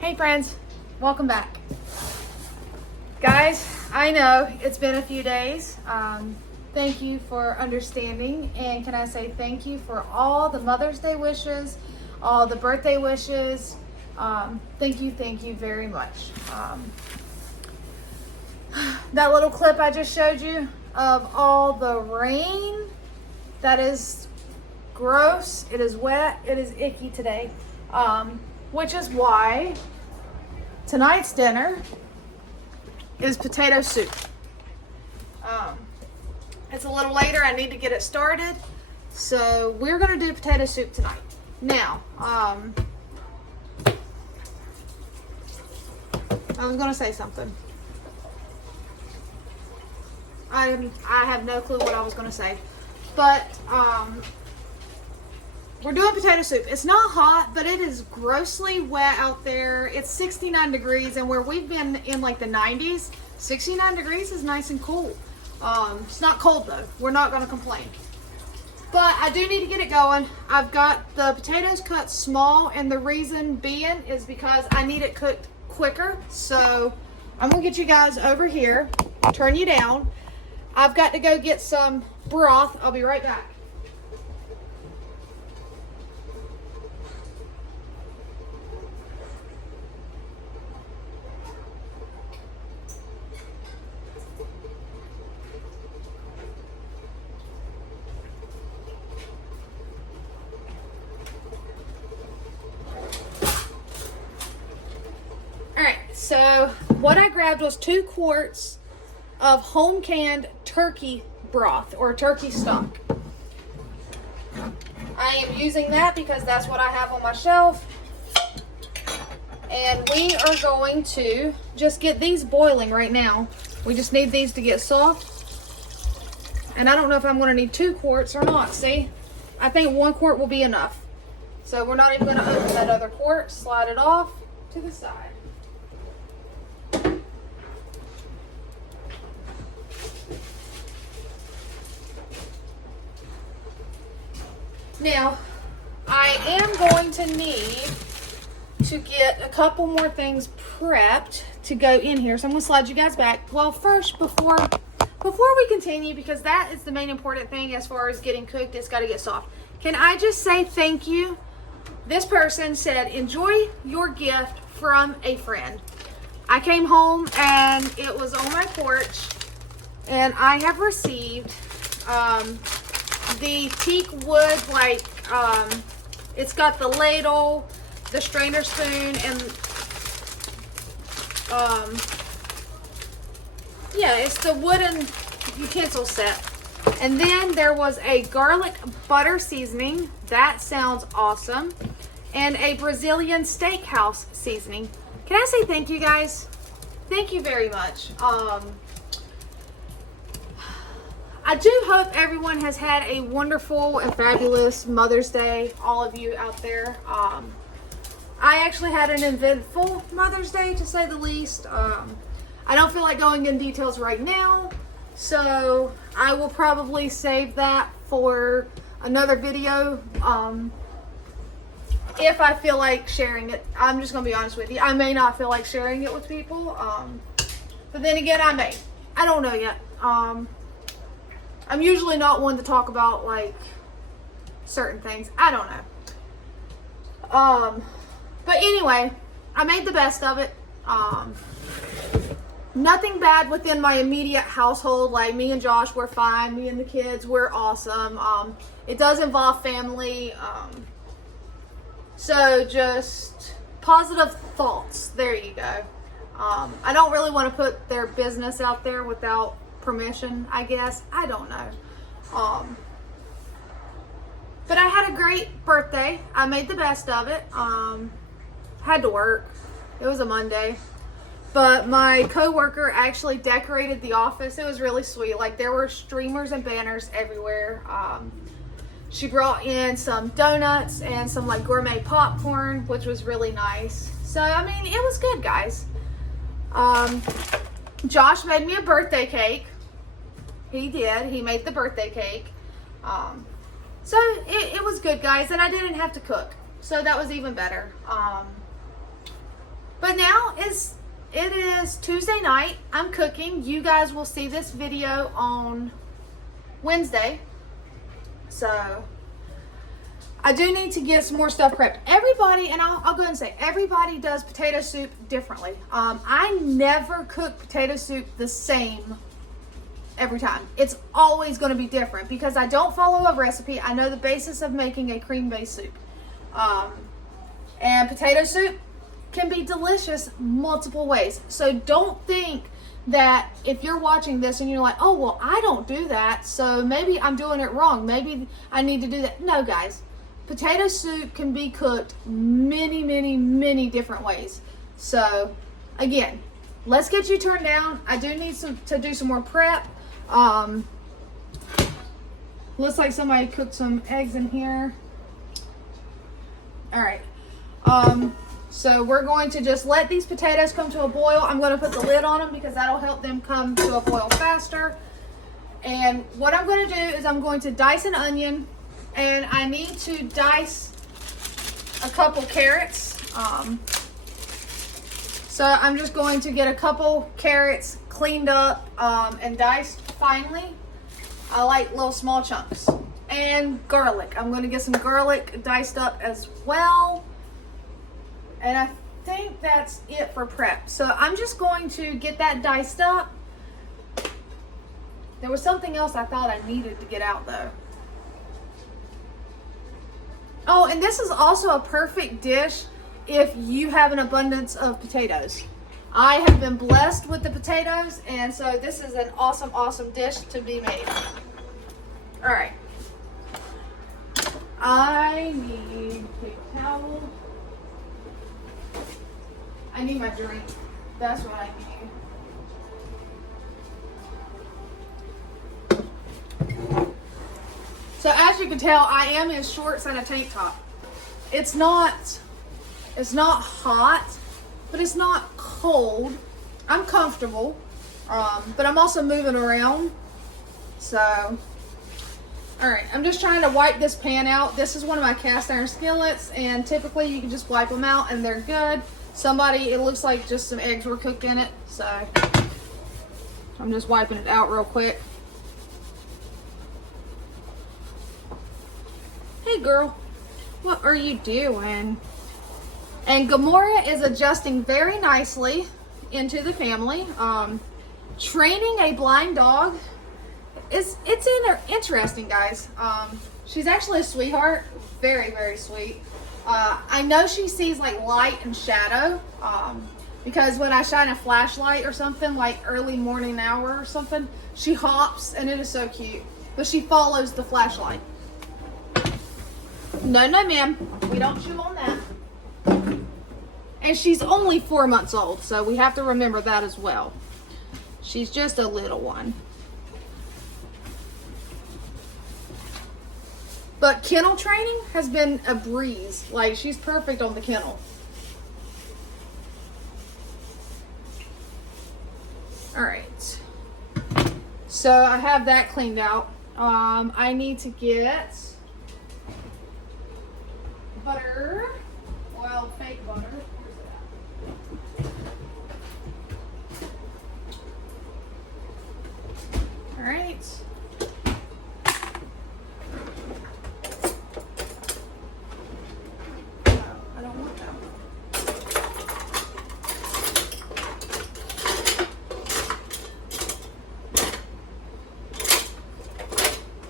Hey friends, welcome back. Guys, I know it's been a few days. Thank you for understanding, and can I say thank you for all the Mother's Day wishes, all the birthday wishes. Thank you very much. That little clip I just showed you of all the rain, that is gross, it is wet, it is icky today, which is why tonight's dinner is potato soup. It's a little later, I need to get it started, so we're gonna do potato soup tonight. Now, I was gonna say something. I have no clue what I was gonna say, but we're doing potato soup. It's not hot, but it is grossly wet out there. It's 69 degrees, and where we've been in like the 90s, 69 degrees is nice and cool. It's not cold though. We're not gonna complain. But I do need to get it going. I've got the potatoes cut small, and the reason being is because I need it cooked quicker. So I'm gonna get you guys over here, turn you down. I've got to go get some broth. I'll be right back. So what I grabbed was 2 quarts of home canned turkey broth or turkey stock. I am using that because that's what I have on my shelf. And we are going to just get these boiling right now. We just need these to get soft. And I don't know if I'm going to need 2 quarts or not. See, I think 1 quart will be enough. So we're not even going to open that other quart. Slide it off to the side. Now, I am going to need to get a couple more things prepped to go in here. So I'm going to slide you guys back. Well, first, before we continue, because that is the main important thing as far as getting cooked, it's got to get soft. Can I just say thank you? This person said, enjoy your gift from a friend. I came home and it was on my porch, and I have received the teak wood, like it's got the ladle, the strainer spoon, and yeah, it's the wooden utensil set. And then there was a garlic butter seasoning. That sounds awesome. And a Brazilian steakhouse seasoning. Can I say thank you, guys? Thank you very much. I do hope everyone has had a wonderful and fabulous Mother's Day, all of you out there. I actually had an eventful Mother's Day, to say the least. I don't feel like going in details right now, so I will probably save that for another video. If I feel like sharing it, I'm just going to be honest with you. I may not feel like sharing it with people, but then again, I may. I don't know yet. I'm usually not one to talk about like certain things. I don't know. But anyway, I made the best of it. Nothing bad within my immediate household. Like, me and Josh were fine. Me and the kids were awesome. It does involve family. So just positive thoughts. There you go. I don't really want to put their business out there without permission, I guess. I don't know. But I had a great birthday. I made the best of it. Had to work. It was a Monday. But my coworker actually decorated the office. It was really sweet. Like, there were streamers and banners everywhere. She brought in some donuts and some like gourmet popcorn, which was really nice. So, I mean, it was good, guys. Josh made me a birthday cake. He did. He made the birthday cake. So it was good, guys, and I didn't have to cook. So that was even better. But now it is Tuesday night. I'm cooking. You guys will see this video on Wednesday. So I do need to get some more stuff prepped. Everybody, and I'll go ahead and say, everybody does potato soup differently. I never cook potato soup the same every time. It's always going to be different because I don't follow a recipe. I know the basis of making a cream-based soup. And potato soup can be delicious multiple ways. So don't think that if you're watching this and you're like, oh, well, I don't do that, so maybe I'm doing it wrong. Maybe I need to do that. No, guys. Potato soup can be cooked many, many, many different ways. So, again, let's get you turned down. I do need to do some more prep. Looks like somebody cooked some eggs in here. All right. So we're going to just let these potatoes come to a boil. I'm going to put the lid on them because that'll help them come to a boil faster. And what I'm going to do is I'm going to dice an onion, and I need to dice a couple carrots. So I'm just going to get a couple carrots cleaned up and diced finely. I like little small chunks. And garlic. I'm going to get some garlic diced up as well. And I think that's it for prep. So I'm just going to get that diced up. There was something else I thought I needed to get out though. Oh, and this is also a perfect dish if you have an abundance of potatoes. I have been blessed with the potatoes, and so this is an awesome, awesome dish to be made. All right. I need a paper towel. I need my drink. That's what I need. So as you can tell, I am in shorts and a tank top. It's not hot, but it's not cold. I'm comfortable, but I'm also moving around. So, all right, I'm just trying to wipe this pan out. This is one of my cast iron skillets, and typically you can just wipe them out and they're good. It looks like just some eggs were cooked in it, so I'm just wiping it out real quick. Hey girl, what are you doing? And Gamora is adjusting very nicely into the family. Training a blind dog it's interesting, guys. She's actually a sweetheart, very, very sweet. I know she sees like light and shadow, because when I shine a flashlight or something, like early morning hour or something, she hops and it is so cute. But she follows the flashlight. No, ma'am, we don't chew on that. And she's only 4 months old, so we have to remember that as well. She's just a little one. But kennel training has been a breeze. Like, she's perfect on the kennel. All right. So I have that cleaned out. I need to get butter. Well, fake butter. Where's it at? All right.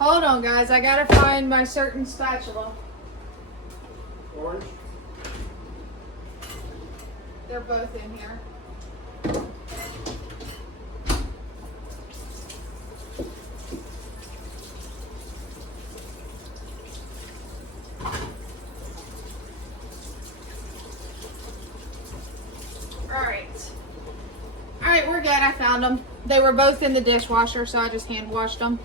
Hold on, guys. I gotta find my certain spatula. Orange? They're both in here. Alright, we're good. I found them. They were both in the dishwasher, so I just hand washed them.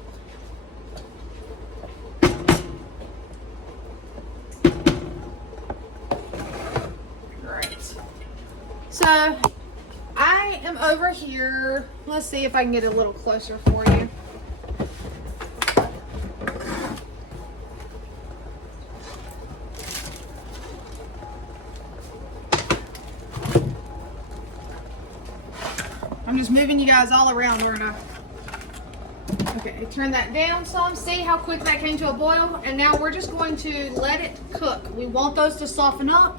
So I am over here. Let's see if I can get a little closer for you. I'm just moving you guys all around, aren't I? Okay, turn that down some. See how quick that came to a boil? And now we're just going to let it cook. We want those to soften up.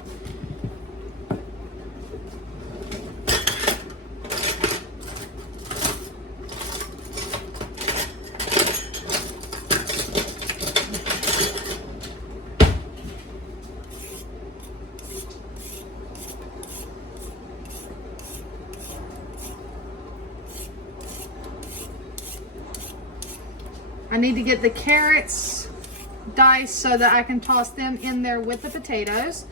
I need to get the carrots diced so that I can toss them in there with the potatoes.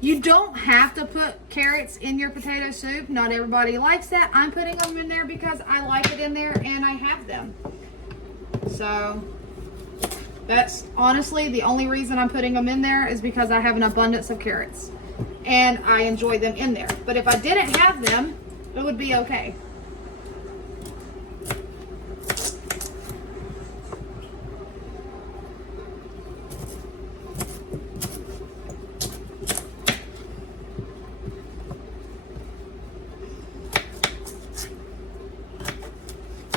You don't have to put carrots in your potato soup. Not everybody likes that. I'm putting them in there because I like it in there and I have them. So that's honestly the only reason I'm putting them in there, is because I have an abundance of carrots and I enjoy them in there. But if I didn't have them, it would be okay.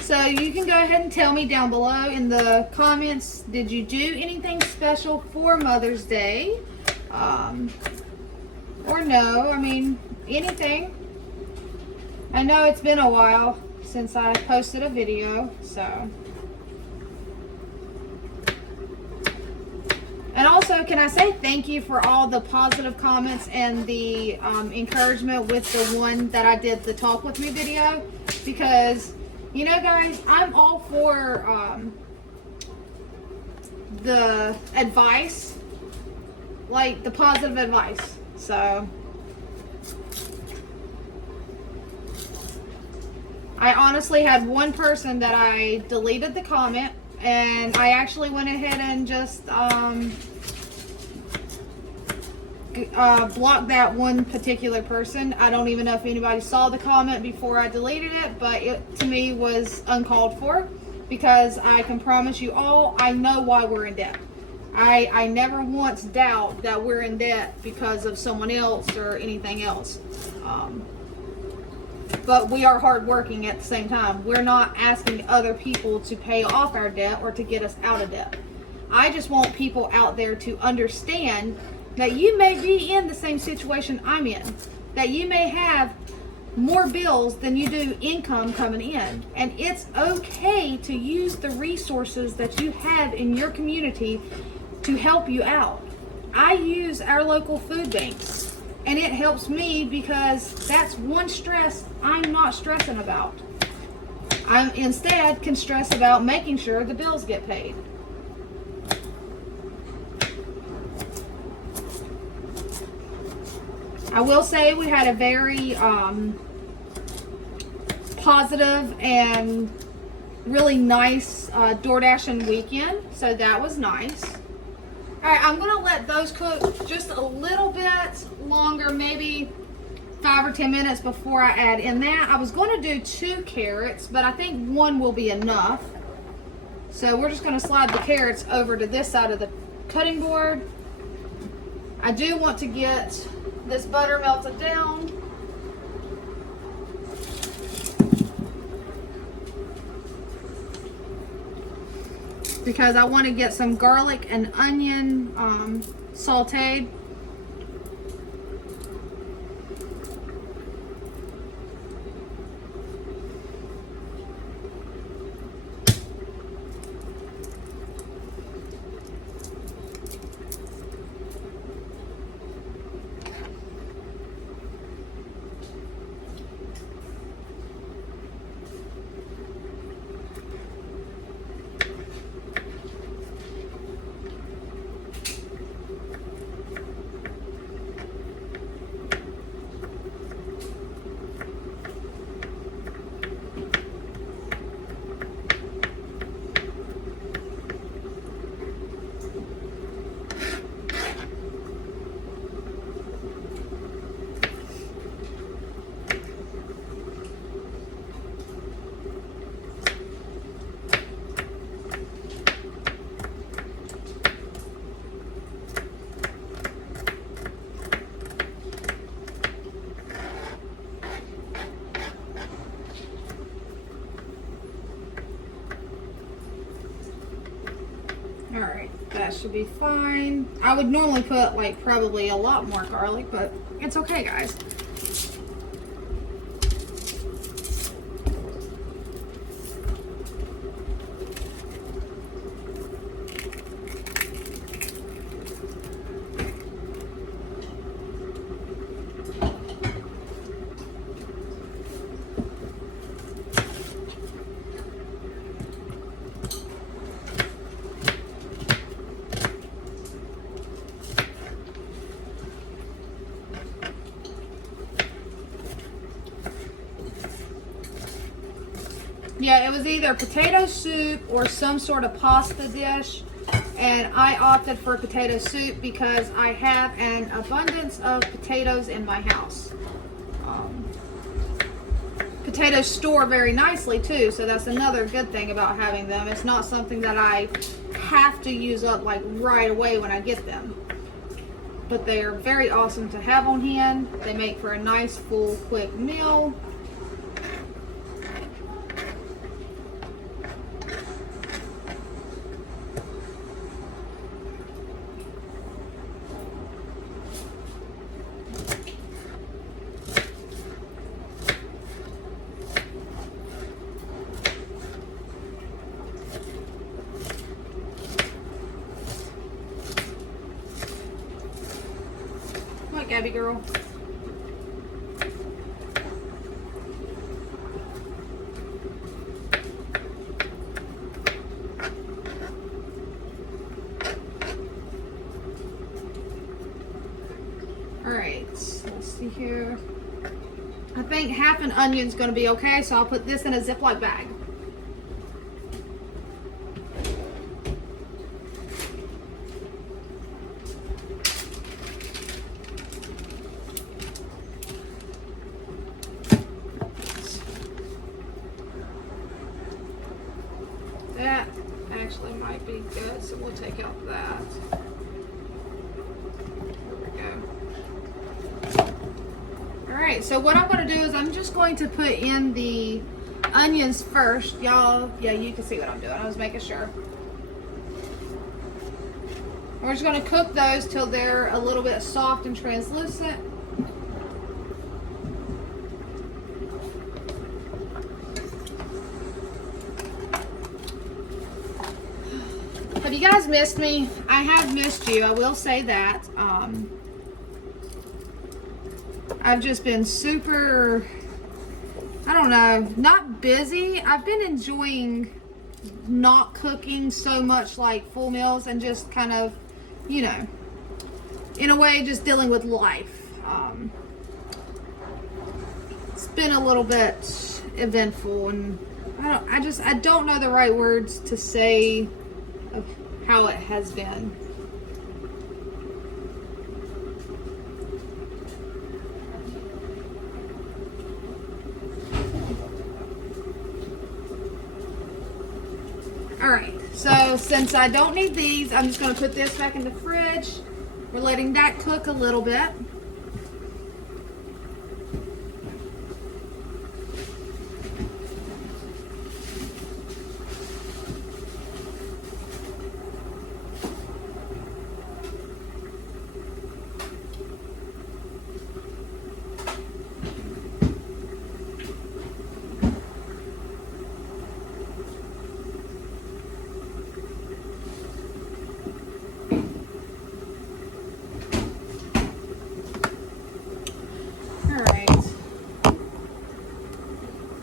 So you can go ahead and tell me down below in the comments, did you do anything special for Mother's Day? Or no, I mean, anything. I know it's been a while since I posted a video, so. And also, can I say thank you for all the positive comments and the encouragement with the one that I did the Talk With Me video, because you know, guys, I'm all for the advice, like the positive advice. So I honestly had one person that I deleted the comment, and I actually went ahead and just blocked that one particular person. I don't even know if anybody saw the comment before I deleted it, but it to me was uncalled for, because I can promise you all, I know why we're in debt. I never once doubt that we're in debt because of someone else or anything else. But we are hardworking at the same time. We're not asking other people to pay off our debt or to get us out of debt. I just want people out there to understand that you may be in the same situation I'm in, that you may have more bills than you do income coming in, and it's okay to use the resources that you have in your community to help you out. I use our local food banks, and it helps me because that's one stress I'm not stressing about. I instead can stress about making sure the bills get paid. I will say we had a very positive and really nice DoorDashing weekend, so that was nice. All right, I'm gonna let those cook just a little bit longer, maybe 5 or 10 minutes before I add in that. I was gonna do 2 carrots, but I think 1 will be enough. So we're just gonna slide the carrots over to this side of the cutting board. I do want to get this butter melted down. Because I want to get some garlic and onion sauteed. should be fine. I would normally put like probably a lot more garlic, but it's okay, guys. Yeah, it was either potato soup or some sort of pasta dish, and I opted for potato soup because I have an abundance of potatoes in my house. Potatoes store very nicely too, so that's another good thing about having them. It's not something that I have to use up like right away when I get them. But they are very awesome to have on hand. They make for a nice, full, quick meal. What, Gabby girl? Alright, let's see here. I think half an onion's going to be okay, so I'll put this in a Ziploc bag. That actually might be good, so we'll take out that. There we go. Alright, so what I'm going to do is I'm just going to put in the onions first. Y'all, yeah, you can see what I'm doing. I was making sure. We're just going to cook those till they're a little bit soft and translucent. Have you guys missed me? I have missed you. I will say that. I've just been super, I don't know, not busy. I've been enjoying not cooking so much like full meals and just kind of, you know, in a way just dealing with life. It's been a little bit eventful, and I don't know the right words to say of how it has been. Alright, so since I don't need these, I'm just going to put this back in the fridge. We're letting that cook a little bit.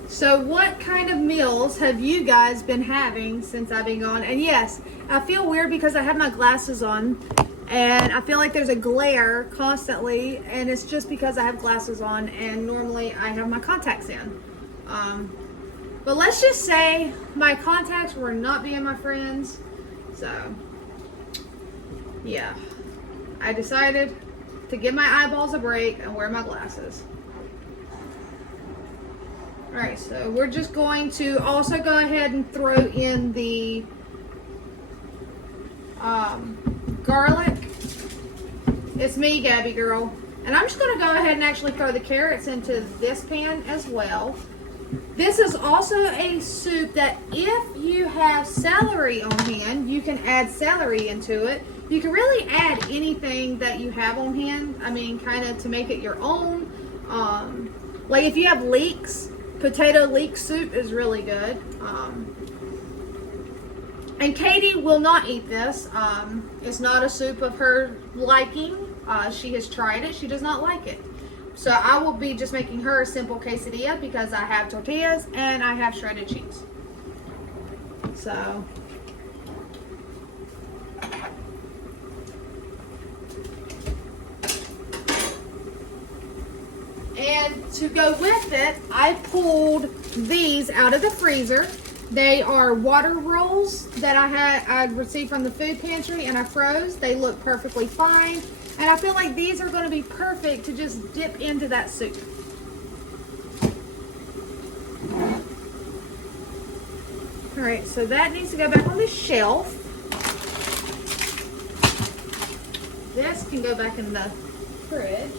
So what kind of meals have you guys been having since I've been gone? And yes, I feel weird because I have my glasses on and I feel like there's a glare constantly, and it's just because I have glasses on and normally I have my contacts in. But let's just say my contacts were not being my friends. So yeah, I decided to give my eyeballs a break and wear my glasses. Alright, so we're just going to also go ahead and throw in the garlic. It's me, Gabby girl. And I'm just going to go ahead and actually throw the carrots into this pan as well. This is also a soup that if you have celery on hand, you can add celery into it. You can really add anything that you have on hand. I mean, kind of to make it your own. Like if you have leeks, potato leek soup is really good. And Katie will not eat this. It's not a soup of her liking. She has tried it. She does not like it. So I will be just making her a simple quesadilla because I have tortillas and I have shredded cheese. So. And to go with it, I pulled these out of the freezer. They are water rolls that I received from the food pantry and I froze. They look perfectly fine. And I feel like these are going to be perfect to just dip into that soup. All right, so that needs to go back on the shelf. This can go back in the fridge.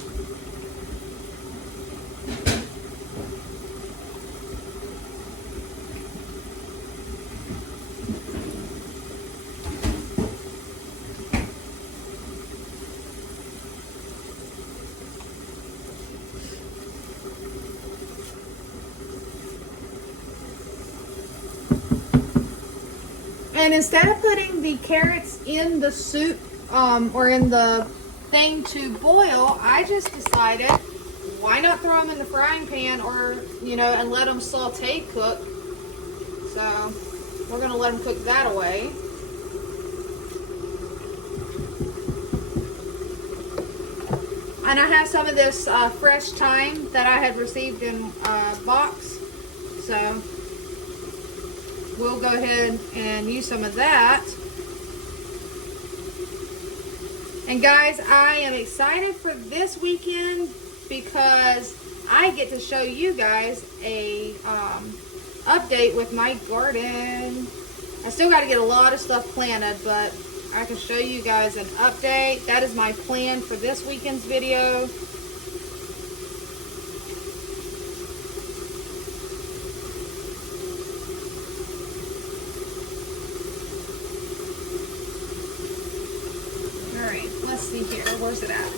And instead of putting the carrots in the soup or in the thing to boil, I just decided why not throw them in the frying pan or, you know, and let them saute cook. So we're going to let them cook that away. And I have some of this fresh thyme that I had received in a box. So we'll go ahead and use some of that. And guys, I am excited for this weekend because I get to show you guys a update with my garden. I still got to get a lot of stuff planted, but I can show you guys an update. That is my plan for this weekend's video. Let's see here. Where's it at?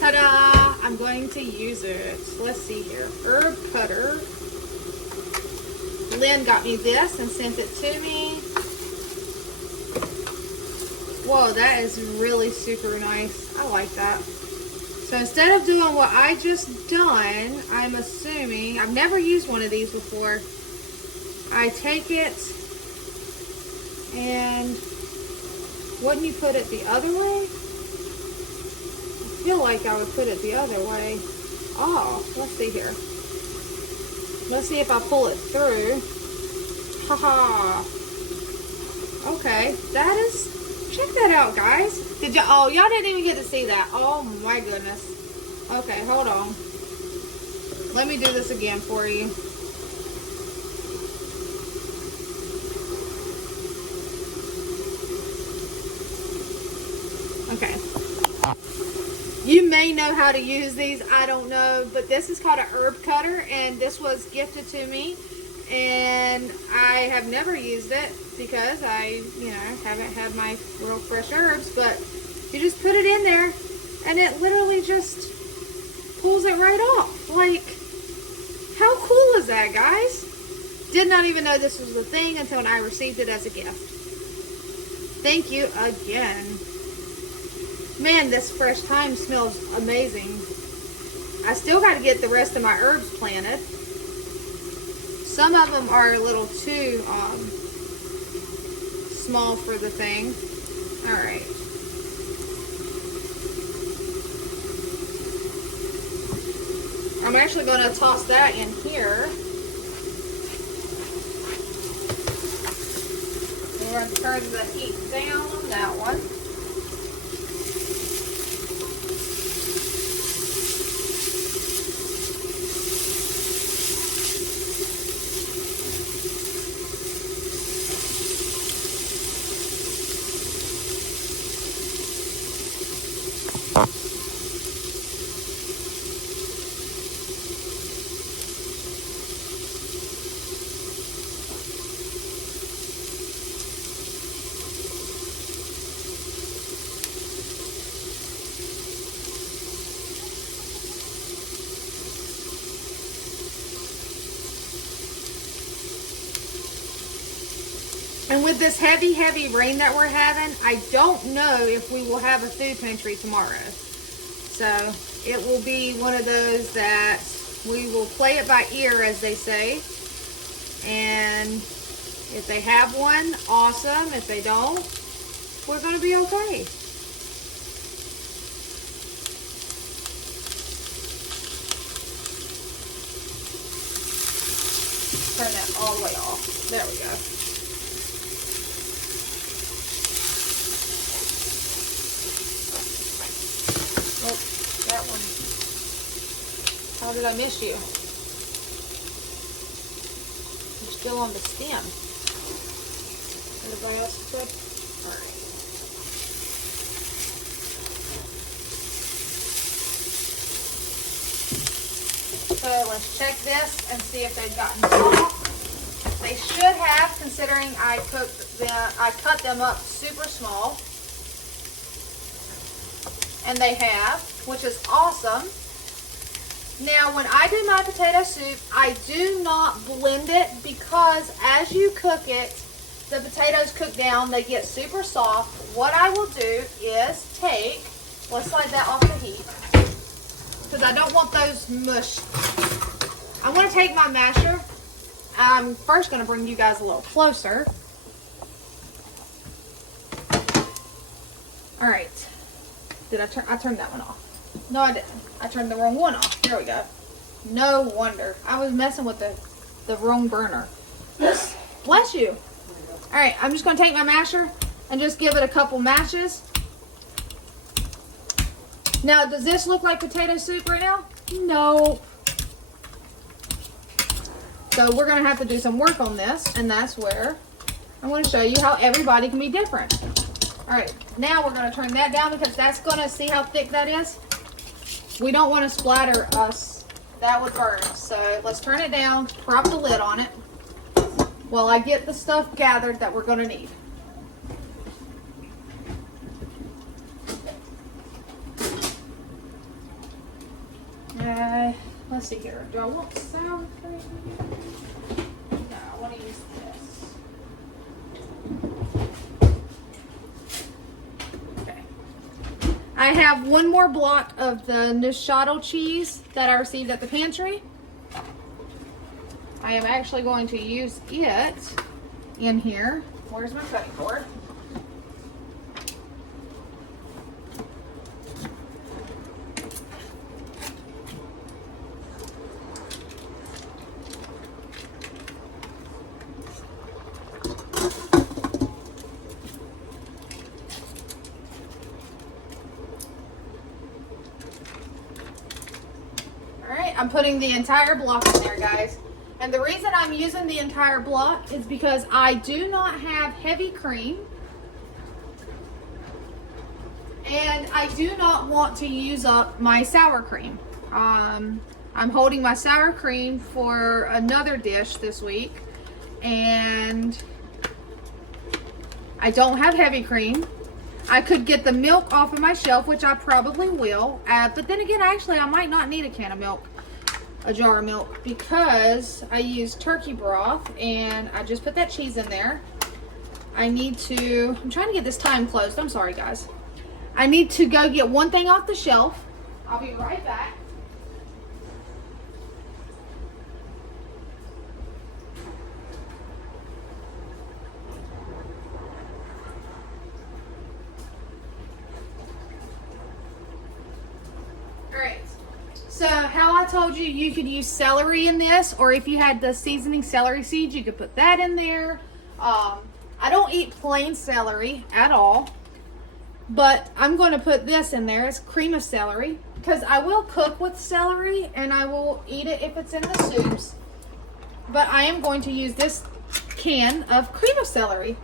Ta-da! I'm going to use it. Let's see here. Herb cutter. Lynn got me this and sent it to me. Whoa, that is really super nice. I like that. So instead of doing what I just done, I'm assuming, I've never used one of these before. I take it and wouldn't you put it the other way? I feel like I would put it the other way. Oh, let's see here. Let's see if I pull it through. Haha. Okay, that is, check that out, guys. Did you, oh, y'all didn't even get to see that. Oh my goodness. Okay, hold on. Let me do this again for you. Okay. You may know how to use these, I don't know, but this is called an herb cutter and this was gifted to me and I have never used it because I, you know, haven't had my real fresh herbs, but you just put it in there and it literally just pulls it right off. Like, how cool is that, guys? Did not even know this was a thing until I received it as a gift. Thank you again. Man, this fresh thyme smells amazing. I still got to get the rest of my herbs planted. Some of them are a little too small for the thing. All right. I'm actually going to toss that in here. We're going to turn the heat down on that one. And with this heavy, heavy rain that we're having, I don't know if we will have a food pantry tomorrow. So it will be one of those that we will play it by ear, as they say. And if they have one, awesome. If they don't, we're going to be okay. Turn that all the way off. There we go. Oh, that one. How did I miss you? You're still on the stem. Everybody else is good? Alright. So let's check this and see if they've gotten soft. They should have, considering I cut them up super small. And they have, which is awesome. Now, when I do my potato soup, I do not blend it because as you cook it, the potatoes cook down, they get super soft. What I will do is let's slide that off the heat, because I don't want those mushed. I want to take my masher. I'm first going to bring you guys a little closer. All right. Did I turned that one off? No, I didn't. I turned the wrong one off. There we go. No wonder. I was messing with the wrong burner. Bless you. All right, I'm just going to take my masher and just give it a couple mashes. Now, does this look like potato soup right now? No. So we're going to have to do some work on this, and that's where I'm going to show you how everybody can be different. All right, now we're going to turn that down because that's going to, see how thick that is? We don't want to splatter us. That would burn. So let's turn it down, prop the lid on it while I get the stuff gathered that we're going to need. Let's see here. Do I want sour cream? No, I want to use this. Okay. I have one more block of the Neufchâtel cheese that I received at the pantry. I am actually going to use it in here. Where's my cutting board? I'm putting the entire block in there, guys. And the reason I'm using the entire block is because I do not have heavy cream. And I do not want to use up my sour cream. I'm holding my sour cream for another dish this week. And I don't have heavy cream. I could get the milk off of my shelf, which I probably will. But then again, actually, I might not need a can of milk. A jar of milk, because I use turkey broth and I just put that cheese in there. I'm trying to get this time closed. I'm sorry, guys. I need to go get one thing off the shelf. I'll be right back. So how I told you, you could use celery in this, or if you had the seasoning celery seeds, you could put that in there. I don't eat plain celery at all, but I'm going to put this in there as cream of celery, because I will cook with celery and I will eat it if it's in the soups. But I am going to use this can of cream of celery.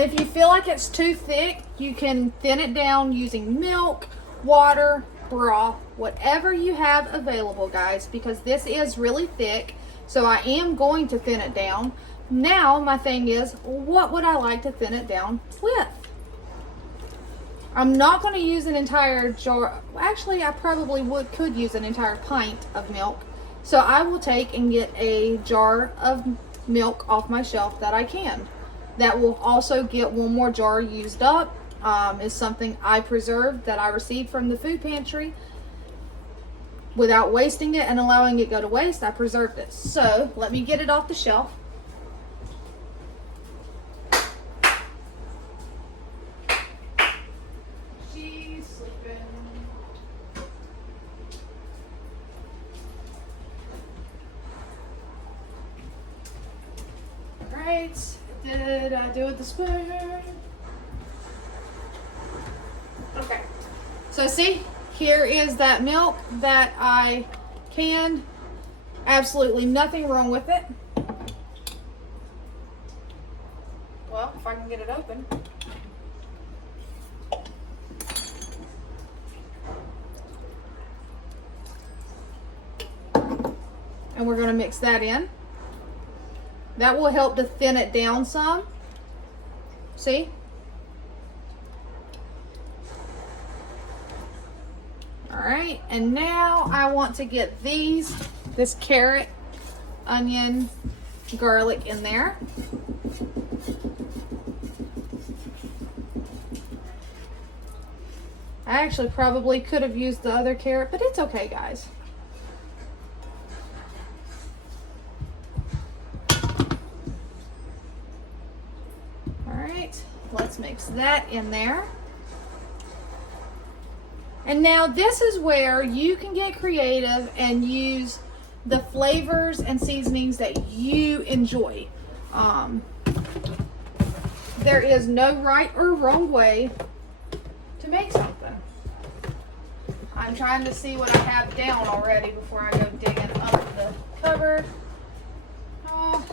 And if you feel like it's too thick, you can thin it down using milk, water, broth, whatever you have available, guys, because this is really thick. So I am going to thin it down. Now my thing is, what would I like to thin it down with? I'm not going to use an entire jar. Actually, I probably could use an entire pint of milk. So I will take and get a jar of milk off my shelf that I canned. That will also get one more jar used up. Is something I preserved that I received from the food pantry. Without wasting it and allowing it go to waste, I preserved it. So let me get it off the shelf. She's sleeping. Alright, did I do it the spoon? Okay, so see, here is that milk that I canned. Absolutely nothing wrong with it. Well, if I can get it open. And we're going to mix that in. That will help to thin it down some. See? Alright, and now I want to get this carrot, onion, garlic in there. I actually probably could have used the other carrot, but it's okay, guys. Alright, let's mix that in there. And now this is where you can get creative and use the flavors and seasonings that you enjoy. There is no right or wrong way to make something. I'm trying to see what I have down already before I go digging under the cupboard. Oh,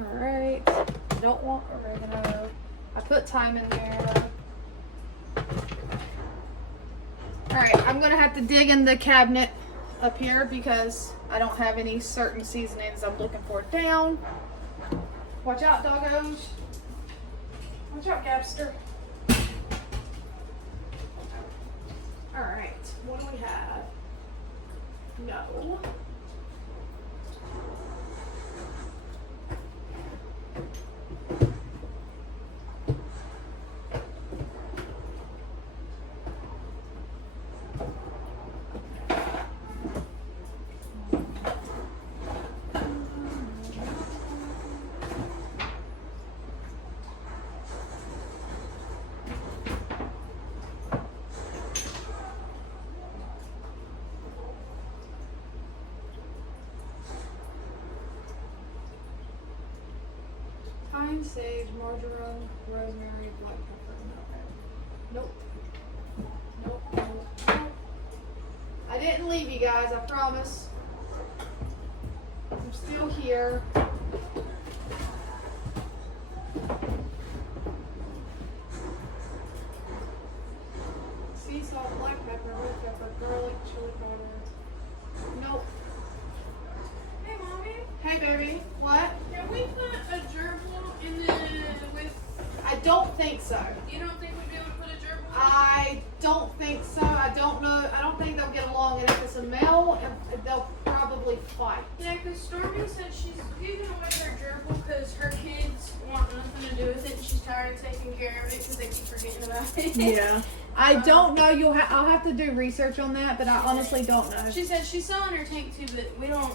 all right. I don't want oregano. I put thyme in there. All right, I'm gonna have to dig in the cabinet up here because I don't have any certain seasonings I'm looking for down. Watch out, doggos. Watch out, Gabster. All right, what do we have? No. Thyme, sage, marjoram, rosemary, black pepper, and nope. Nope. Nope. Nope. I didn't leave you guys, I promise. I'm still here. Sea salt, black pepper, red pepper, garlic, chili powder. Nope. Hey, Mommy. Hey, baby. What? Can we put a gerbil in the with? I don't think so. You don't think we'd be able to put a gerbil? I don't think so. I don't know. I don't think they'll get along. And if it's a male, they'll probably fight. Yeah, because Stormy said she's giving away her gerbil because her kids want nothing to do with it. And she's tired of taking care of it because they keep forgetting about it. Yeah. I don't know. I'll have to do research on that, but I honestly don't know. She said she's selling her tank too, but we don't.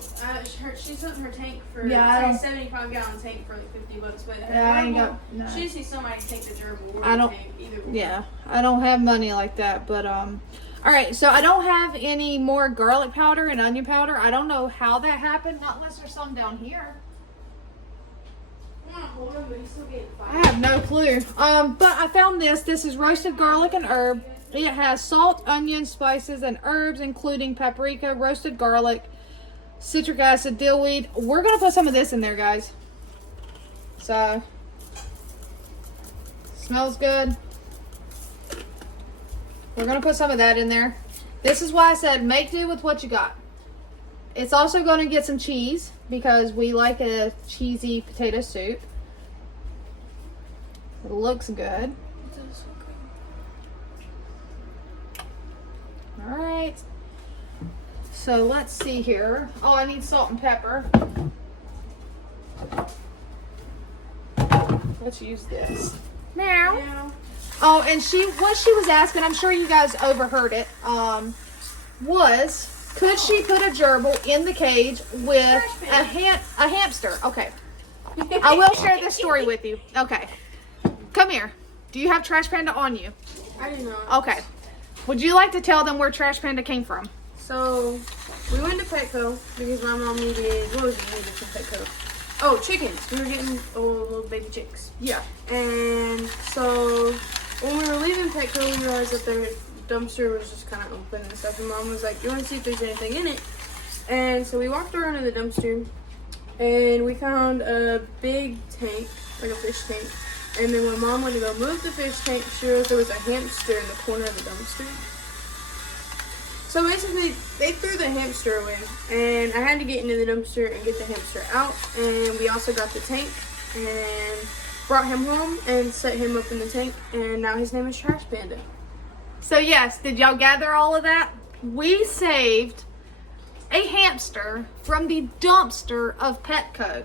She's selling her tank for Yeah, it's a 75-gallon tank for like $50. But her Yeah, I ain't gerbil, got no. she just needs somebody to take the gerbil or I don't- the tank, either one. Yeah, I don't have money like that, but all right. So I don't have any more garlic powder and onion powder. I don't know how that happened. Not unless there's some down here. I want to hold him, but he's still getting I fired. have no clue. But I found this. This is roasted garlic and herb. It has salt, onion, spices, and herbs, including paprika, roasted garlic, citric acid, dillweed. We're gonna put some of this in there, guys. So Smells good. We're gonna put some of that in there. This is why I said make do with what you got. It's also gonna get some cheese because we like a cheesy potato soup. It looks good. All right. So let's see here. Oh, I need salt and pepper. Let's use this. Meow. Yeah. Oh, and what she was asking, I'm sure you guys overheard it, was could she put a gerbil in the cage with a hamster? Okay. I will share this story with you. Okay. Come here. Do you have Trash Panda on you? I do not. Okay. Would you like to tell them where Trash Panda came from? So, we went to Petco because my mom needed, what was it we needed from Petco? Oh, chickens. We were getting little baby chicks. Yeah. And so, when we were leaving Petco, we realized that their dumpster was just kind of open and stuff. And Mom was like, do you want to see if there's anything in it? And so we walked around to the dumpster, and we found a big tank, like a fish tank. And then when Mom went to go move the fish tank, she realized there was a hamster in the corner of the dumpster. So basically, they threw the hamster away, and I had to get into the dumpster and get the hamster out. And we also got the tank and brought him home and set him up in the tank, and now his name is Trash Panda. So yes, did y'all gather all of that? We saved a hamster from the dumpster of Petco.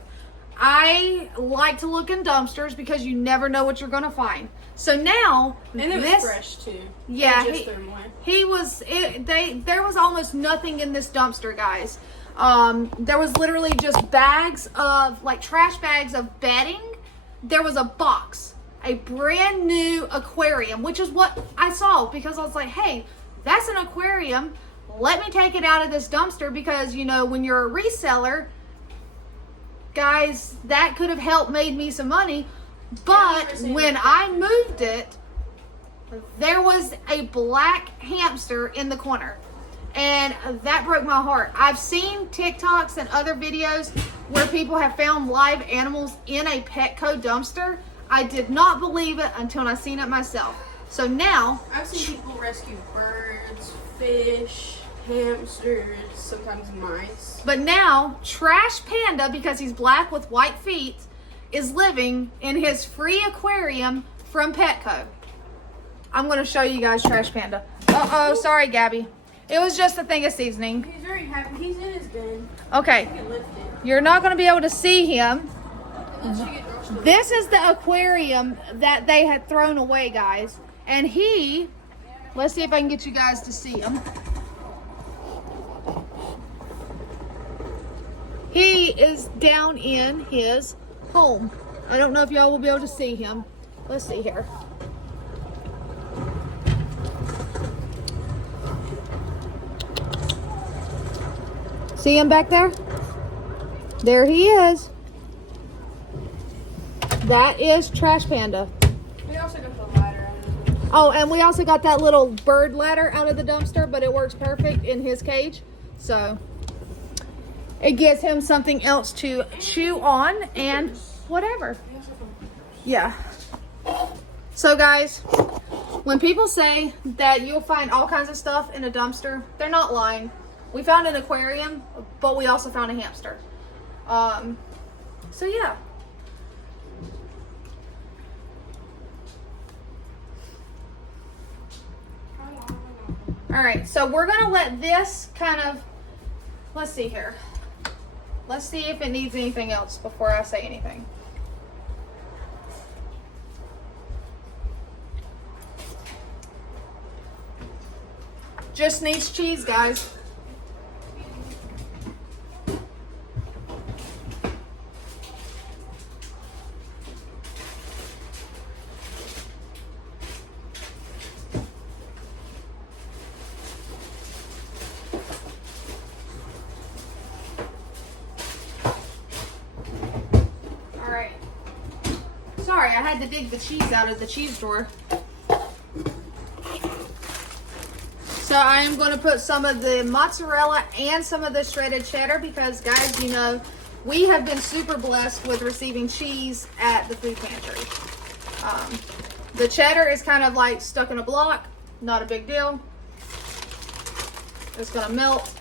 I like to look in dumpsters because you never know what you're going to find. So now, And it was fresh too. Yeah, They just threw him away. there was almost nothing in this dumpster, guys. There was literally just bags of, like, trash bags of bedding. There was a box, a brand new aquarium, which is what I saw because I was like, hey, that's an aquarium. Let me take it out of this dumpster because, you know, when you're a reseller, guys, that could have helped made me some money. But when I moved it, there was a black hamster in the corner. And that broke my heart. I've seen TikToks and other videos where people have found live animals in a Petco dumpster. I did not believe it until I seen it myself. So now, I've seen people rescue birds, fish, hamsters, sometimes mice. but now Trash Panda, because he's black with white feet, is living in his free aquarium from Petco. I'm going to show you guys Trash Panda. Uh-oh, sorry, Gabby. It was just a thing of seasoning. He's very happy. He's in his den. Okay, You can lift it. you're not going to be able to see him. Unless you get groceries. This is the aquarium that they had thrown away, guys. And let's see if I can get you guys to see him. He is down in his home. I don't know if y'all will be able to see him. Let's see here. See him back there? There he is. That is Trash Panda. We also got the ladder out of it. Oh, and we also got that little bird ladder out of the dumpster, but it works perfect in his cage. So it gives him something else to chew on and whatever. Yeah. So guys, when people say that you'll find all kinds of stuff in a dumpster, they're not lying. We found an aquarium, but we also found a hamster. So yeah. All right, so we're gonna let this kind of, let's see here. Let's see if it needs anything else before I say anything. Just needs cheese, guys. Sorry, I had to dig the cheese out of the cheese drawer. So I am going to put some of the mozzarella and some of the shredded cheddar because, guys, you know, we have been super blessed with receiving cheese at the food pantry. The cheddar is kind of like stuck in a block. Not a big deal. It's gonna melt.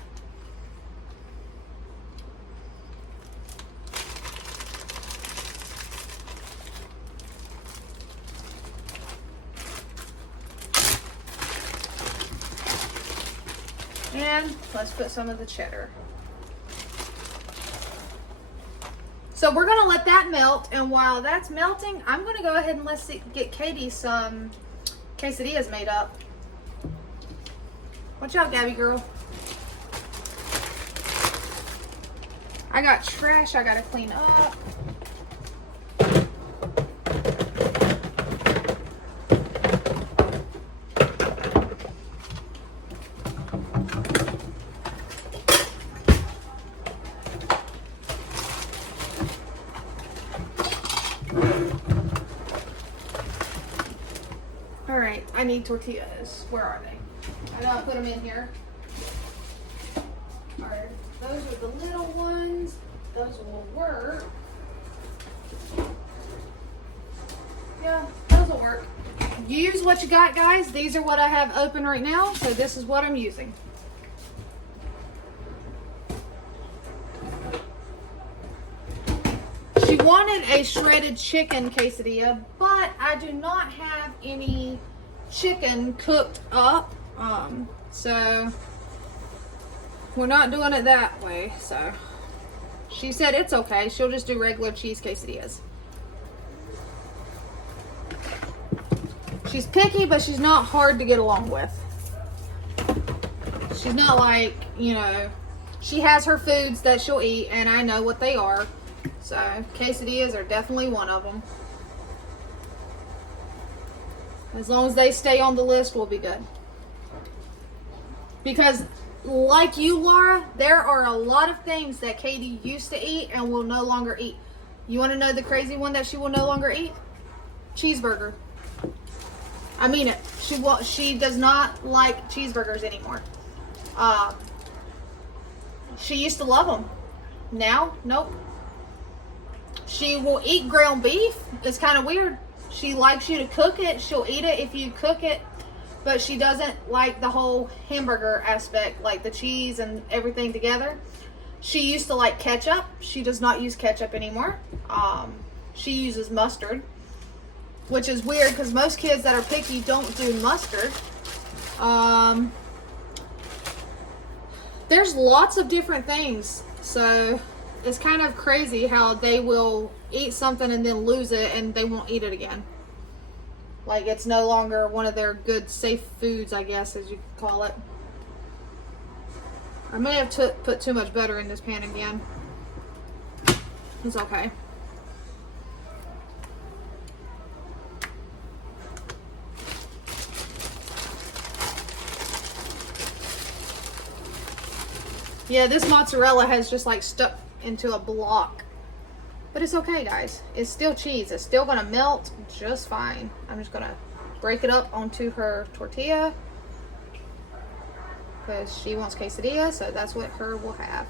And let's put some of the cheddar. So we're gonna let that melt, and while that's melting, I'm gonna go ahead and let's get Katie some quesadillas made up. Watch out, Gabby girl. I got trash I gotta clean up. All right, I need tortillas. Where are they? I know I put them in here. All right, those are the little ones. Those will work. Yeah, those will work. Use what you got, guys. These are what I have open right now, so this is what I'm using. She wanted a shredded chicken quesadilla, but I do not have any chicken cooked up. So we're not doing it that way. So she said it's okay. She'll just do regular cheese quesadillas. She's picky, but she's not hard to get along with. She's not like, you know, she has her foods that she'll eat, and I know what they are. So quesadillas are definitely one of them. As long as they stay on the list, we'll be good. Because like you, Laura, there are a lot of things that Katie used to eat and will no longer eat. You want to know the crazy one that she will no longer eat? Cheeseburger. I mean it. She does not like cheeseburgers anymore. She used to love them. Now, nope. She will eat ground beef. It's kind of weird. She likes you to cook it. She'll eat it if you cook it. But she doesn't like the whole hamburger aspect, like the cheese and everything together. She used to like ketchup. She does not use ketchup anymore. She uses mustard, which is weird because most kids that are picky don't do mustard. There's lots of different things. So it's kind of crazy how they will eat something and then lose it and they won't eat it again. Like it's no longer one of their good, safe foods, I guess, as you could call it. I may have put too much butter in this pan again. It's okay. Yeah, this mozzarella has just like stuck into a block. But it's okay, guys. It's still cheese. It's still gonna melt just fine. I'm just gonna break it up onto her tortilla because she wants quesadilla, so that's what her will have.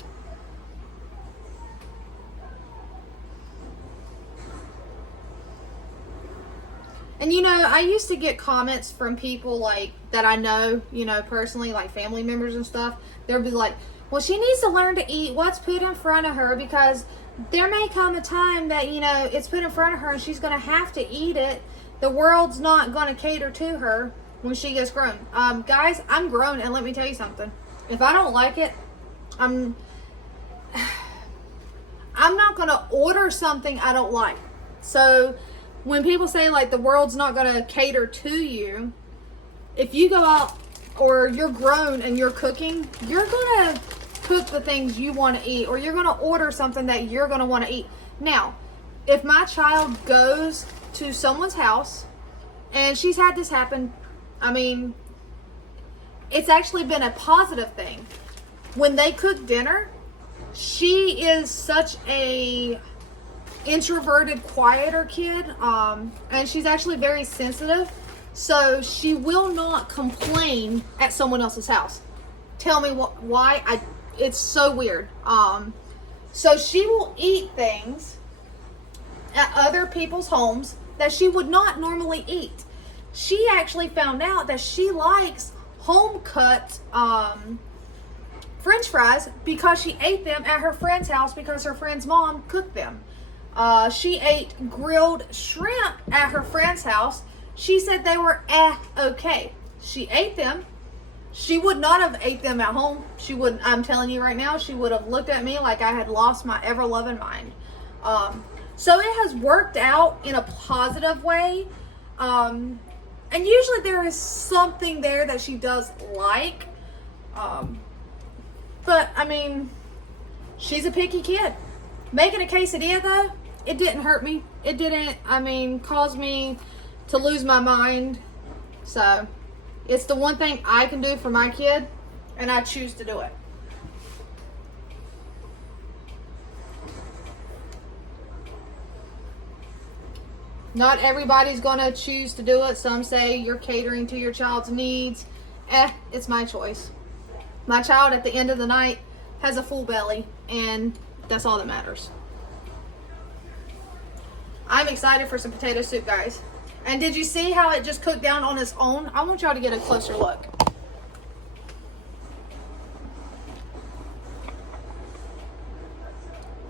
And you know, I used to get comments from people like that I know, you know, personally, like family members and stuff. They'll be like, well, she needs to learn to eat what's put in front of her because there may come a time that, you know, it's put in front of her and she's going to have to eat it. The world's not going to cater to her when she gets grown. Guys, I'm grown, and let me tell you something. If I don't like it, I'm not going to order something I don't like. So when people say like the world's not going to cater to you, if you go out or you're grown and you're cooking, you're going to cook the things you want to eat, or you're going to order something that you're going to want to eat. Now, if my child goes to someone's house, and she's had this happen, I mean, it's actually been a positive thing. When they cook dinner, she is such a introverted, quieter kid, and she's actually very sensitive, so she will not complain at someone else's house. Tell me why? It's so weird. So she will eat things at other people's homes that she would not normally eat. she actually found out that she likes home cut French fries because she ate them at her friend's house because her friend's mom cooked them. She ate grilled shrimp at her friend's house. She said they were okay. She ate them. She would not have ate them at home. She would, I'm telling you right now, she would have looked at me like I had lost my ever-loving mind. So it has worked out in a positive way. And usually there is something there that she does like. But, I mean, she's a picky kid. Making a quesadilla, though, it didn't hurt me. It didn't, cause me to lose my mind. So, it's the one thing I can do for my kid, and I choose to do it. Not everybody's going to choose to do it. Some say you're catering to your child's needs. It's my choice. My child at the end of the night has a full belly, and that's all that matters. I'm excited for some potato soup, guys. And did you see how it just cooked down on its own? I want y'all to get a closer look.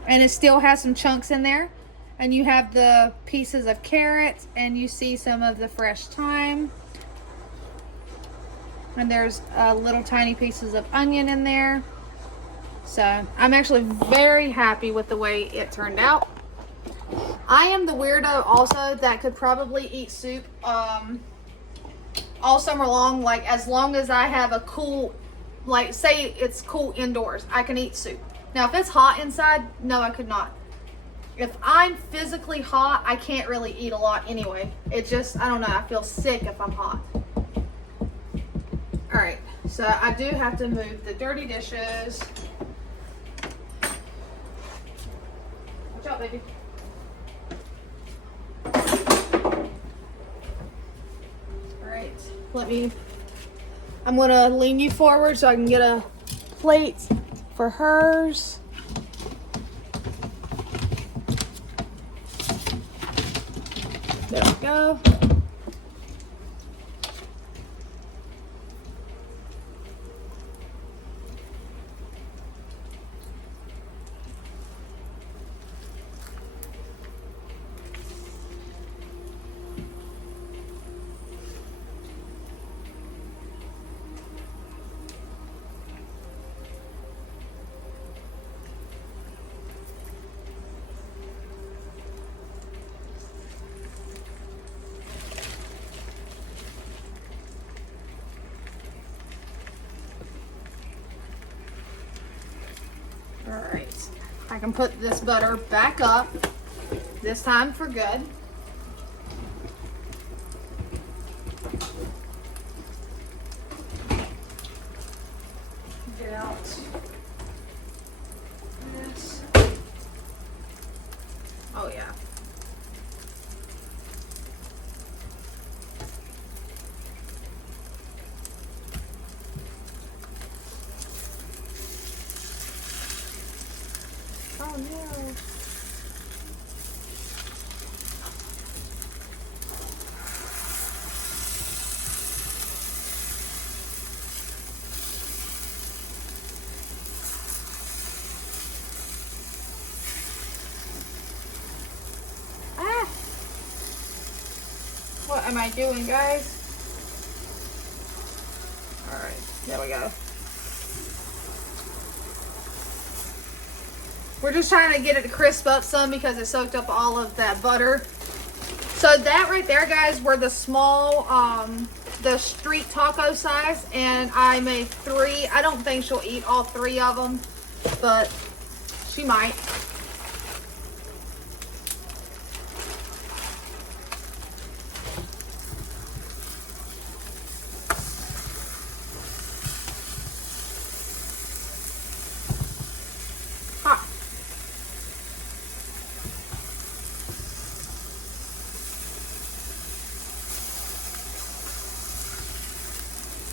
And it still has some chunks in there. And you have the pieces of carrots, and you see some of the fresh thyme. And there's little tiny pieces of onion in there. So I'm actually very happy with the way it turned out. I am the weirdo also that could probably eat soup all summer long. Like, as long as I have a cool, like, say it's cool indoors, I can eat soup. Now, if it's hot inside, no, I could not. If I'm physically hot, I can't really eat a lot anyway. It just, I don't know, I feel sick if I'm hot. Alright, so I do have to move the dirty dishes. Watch out, baby. Alright, I'm gonna lean you forward so I can get a plate for hers. There we go. Alright, I can put this butter back up, this time for good. Get out this. Oh yeah. Oh no. Ah! What am I doing, guys? Alright, there we go. We're just trying to get it to crisp up some because it soaked up all of that butter. So that right there, guys, were the small, the street taco size, and I made 3. I don't think she'll eat all 3 of them, but she might.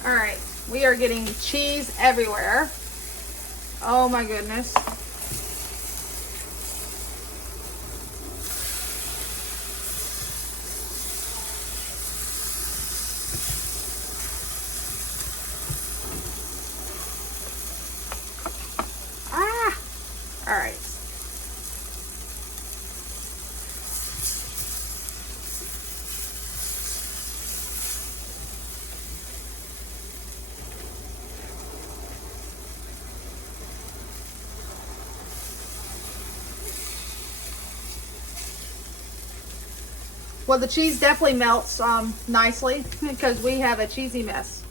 Alright, we are getting cheese everywhere. Oh my goodness. Well, the cheese definitely melts nicely because we have a cheesy mess.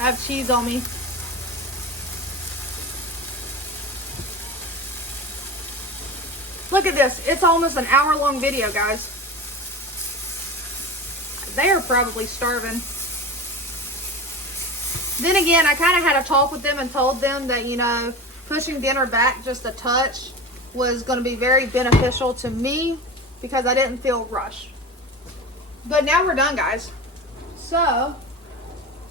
I have cheese on me. Look at this. It's almost an hour-long video, guys. They are probably starving. Then again, I kind of had a talk with them and told them that, you know, pushing dinner back just a touch was going to be very beneficial to me because I didn't feel rushed. But now we're done, guys. So,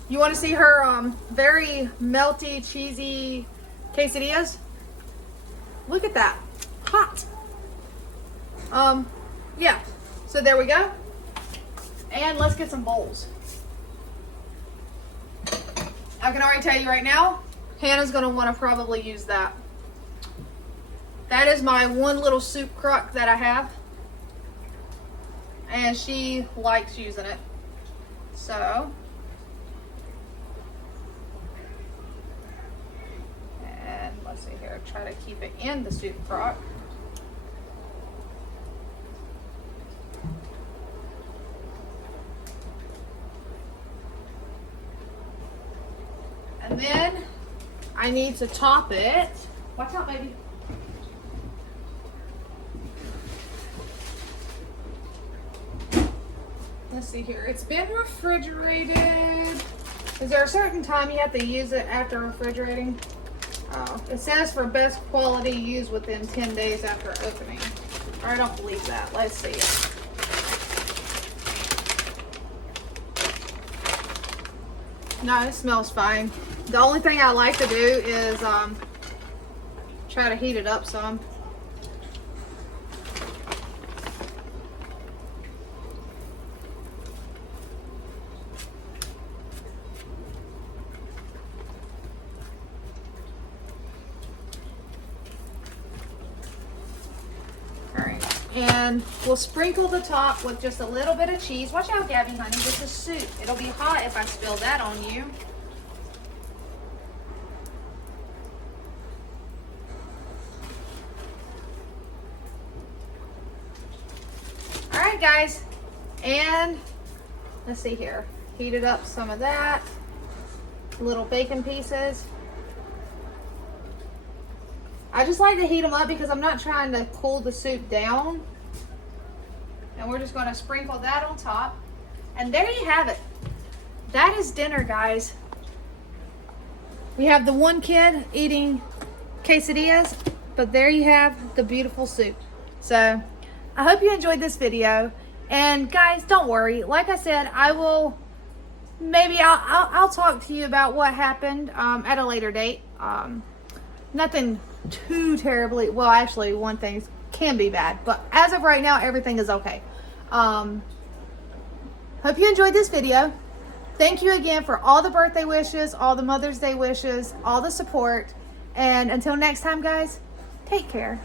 you want to see her very melty, cheesy quesadillas? Look at that. Hot. Yeah. So there we go. And let's get some bowls. I can already tell you right now, Hannah's going to want to probably use that. That is my one little soup crock that I have. And she likes using it. So. And let's see here. Try to keep it in the soup crock. And then I need to top it. Watch out, baby. Let's see here. It's been refrigerated. Is there a certain time you have to use it after refrigerating? Oh, it says for best quality use within 10 days after opening. I don't believe that. Let's see. No, it smells fine. The only thing I like to do is try to heat it up some. Alright, and we'll sprinkle the top with just a little bit of cheese. Watch out, Gabby, honey, this is soup. It'll be hot if I spill that on you. Alright guys, and let's see here, heated up some of that, little bacon pieces. I just like to heat them up because I'm not trying to cool the soup down. And we're just going to sprinkle that on top. And there you have it. That is dinner, guys. We have the one kid eating quesadillas, but there you have the beautiful soup. So I hope you enjoyed this video. And guys, don't worry. Like I said, I will, maybe I'll talk to you about what happened at a later date. Nothing too terribly, well, actually one thing can be bad, but as of right now, everything is okay. Hope you enjoyed this video. Thank you again for all the birthday wishes, all the Mother's Day wishes, all the support. And until next time, guys, take care.